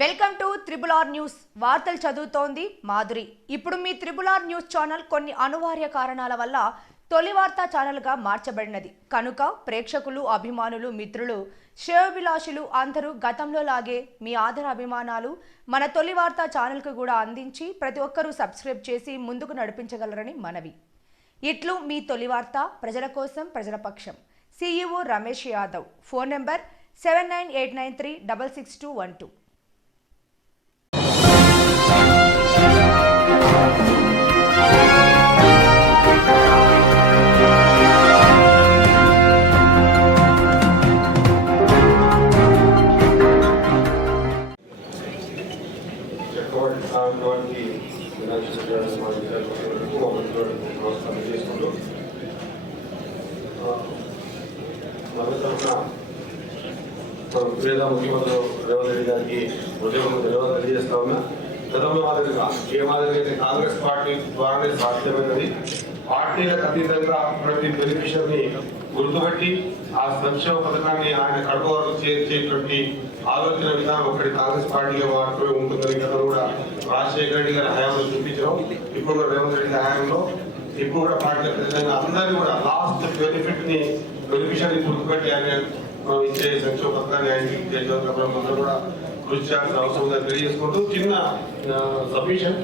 Welcome to triple R news. వార్తలు చదువుతోంది మాధురి. ఇప్పుడు మీ త్రిబుల్ ఆర్ న్యూస్ ఛానల్ కొన్ని అనివార్య కారణాల వల్ల తొలి వార్తా ఛానల్గా మార్చబడినది. కనుక ప్రేక్షకులు, అభిమానులు, మిత్రులు, శ్రేయోభిలాషులు అందరూ గతంలో లాగే మీ ఆదర అభిమానాలు మన తొలి వార్తా ఛానల్కు కూడా అందించి ప్రతి ఒక్కరూ సబ్స్క్రైబ్ చేసి ముందుకు నడిపించగలరని మనవి. ఇట్లు మీ తొలి వార్త, ప్రజల కోసం, ప్రజల పక్షం. CEO Ramesh Yadav. Phone number 7989366212. పేద ముఖ్యమంత్రి రేవంత్ రెడ్డి గారికి ఉద్యోగం తెలియజేస్తా ఉన్నా. గతంలో మాదిరిగా ఏ మాదిరిగా కాంగ్రెస్ పార్టీ ద్వారానే సాధ్యమైనది. పార్టీలకు అతీతంగా ప్రతి బెనిఫిషియర్ని గుర్తుపెట్టి ఆ సంక్షేమ పథకాన్ని ఆయన కడుపు వరకు చేర్చేటువంటి ఆలోచన విధానం ఒకటి కాంగ్రెస్ పార్టీలో మాత్రమే ఉంటుందని గతంలో కూడా రాజశేఖర రెడ్డి గారి హయాంలో చూపించాం. ఇప్పుడు కూడా రేవంత్ రెడ్డి హయాంలో ఇప్పుడు కూడా పార్టీలకు అతీతంగా అందరినీ కూడా లాస్ట్ బెనిఫిషియర్ని గుర్తుపెట్టి ఆయన ఇచ్చే సంక్షేమ పథకాన్ని ఆయన దేశంలో కూడా కృషి చేయాల్సిన అవసరం ఉందని తెలియజేసుకుంటూ చిన్న సబ్మిషన్.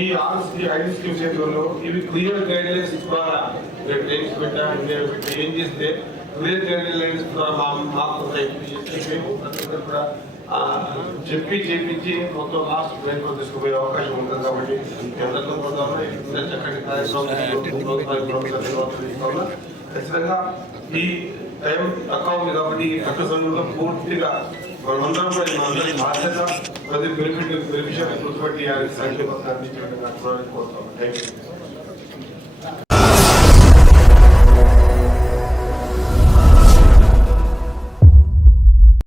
ఈ 5 స్కీమ్స్ ఏదో ఇవి క్లియర్ గైడ్ లైన్స్ ద్వారా ట్రైన్స్ పెట్టా ఏం చేస్తే క్లియర్ గైడ్ లైన్స్ ద్వారా మాకు కూడా చెప్పి చేపించి మొత్తం లాస్ట్ బ్రేక్ లో తీసుకుపోయే అవకాశం ఉంటుంది. కాబట్టి ఎవరితో చక్కటి కార్యక్రమం ఖచ్చితంగా ఈ టైం తక్కువ ఉంది కాబట్టి తక్కువ సమయంలో పూర్తిగా మనమందరం కూడా మనందరి బాధ్యత ప్రతి బెనిఫిషియరీ గుర్తుపెట్టి సంక్షేమ కోరుతాం. Thank you.